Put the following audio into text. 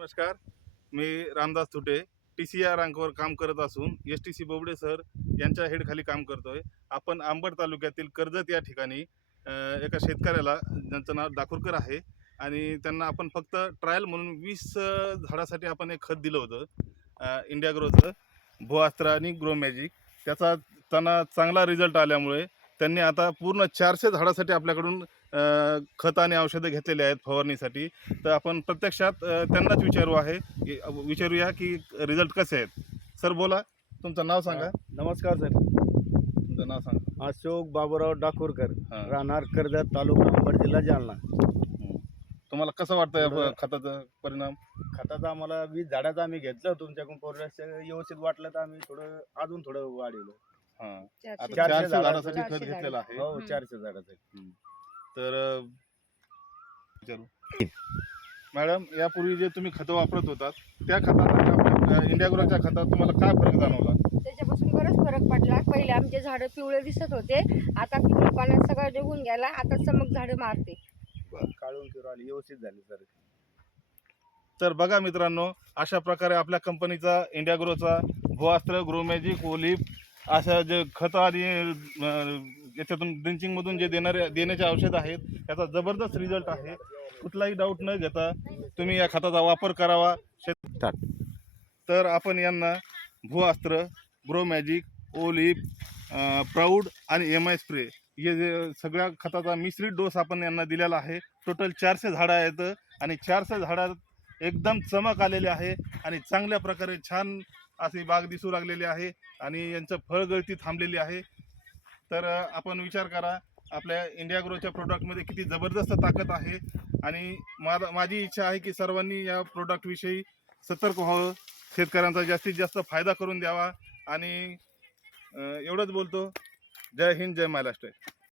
नमस्कार. मी Ramdas Thute T C R रँकवर काम करत असून S T C Bobde sir यांच्या हेडखाली काम करतोय. आपण आंबड तालुक्यातील कर्जत या ठिकाणी एका शेतकऱ्याला ज्यांचं नाव दाखुरकर आहे आणि त्यांना आपण फक्त ट्रायल म्हणून वीस झाडासाठी आपण एक खत दिलं होतं इंडिया ग्रोचं भूअस्त्र आणि ग्रो मॅजिक त्याचा त्यांना चांगला रिझल्ट आल्यामुळे त्यांनी आता पूर्ण चारशे झाडासाठी आपल्याकडून खत आणि औषधं घेतलेली आहेत फवारणीसाठी. तर आपण प्रत्यक्षात त्यांनाच विचारू आहे की- विचारूया की रिझल्ट कसे आहेत. सर बोला. तुमचं नाव सांगा. नमस्कार सर. तुमचं नाव सांगा. अशोक बाबूराव डाकोरकर. राहणार कर्जत तालुका अंबड जिल्हा जालना. तुम्हाला कसं वाटतं खताचा परिणाम? खताचं आम्हाला वीस झाडाचं आम्ही घेतलं तुमच्याकडून व्यवस्थित वाटलं तर आम्ही थोडं अजून थोडं वाढवलं. आता चारशे झाडासाठी चारशे खत घेतलेलं आहे. हो हम्म. चारशे झाडाचं तर अ, विचारू. मॅडम यापूर्वी जे तुम्ही खतं वापरत होतात त्या खतात आणि आपल्या अ, इंडिया ग्रोच्या खतात तुम्हाला काय फरक जाणवला? त्याच्यापासून बरंच फरक पडला. पहिले आमचे झाडं पिवळे दिसत होते. आता पिवळे पाण्यात सगळं निघून गेला. आता चमक झाडं मारते. काढून किंवा आली व्यवस्थित झाली सर. तर बघा मित्रांनो अशा प्रकारे आपल्या कंपनीचा इंडिया ग्रोचा भुआस्त्र ग्रो मॅजिक ओलिप अशा जे खतं आणि याच्यातून ड्रिंचिंगमधून जे देणारे देण्याचे औषध आहेत त्याचा जबरदस्त रिझल्ट आहे. कुठलाही डाऊट न घेता तुम्ही या खताचा वापर करावा. शेत तर आपण यांना भुआस्त्र ग्रो मॅजिक ओलिप प्राऊड आणि एम आय स्प्रे हे जे सगळ्या खताचा मिश्रित डोस आपण यांना दिलेला आहे. टोटल चारशे झाडं आहेत आणि चारशे झाडात एकदम चमक आलेली आहे आणि चांगल्या प्रकारे छान अशी बाग दिसू लागलेली आहे आणि यांचं फळगळती थांबलेली आहे. तर आपण विचार करा आपल्या इंडिया ग्रोच्या प्रोडक्टमध्ये किती जबरदस्त ताकद आहे आणि मा माझी इच्छा आहे की सर्वांनी या प्रोडक्टविषयी सतर्क व्हावं शेतकऱ्यांचा जास्तीत जास्त फायदा करून द्यावा आणि एवढंच बोलतो. जय हिंद जय महाराष्ट्र.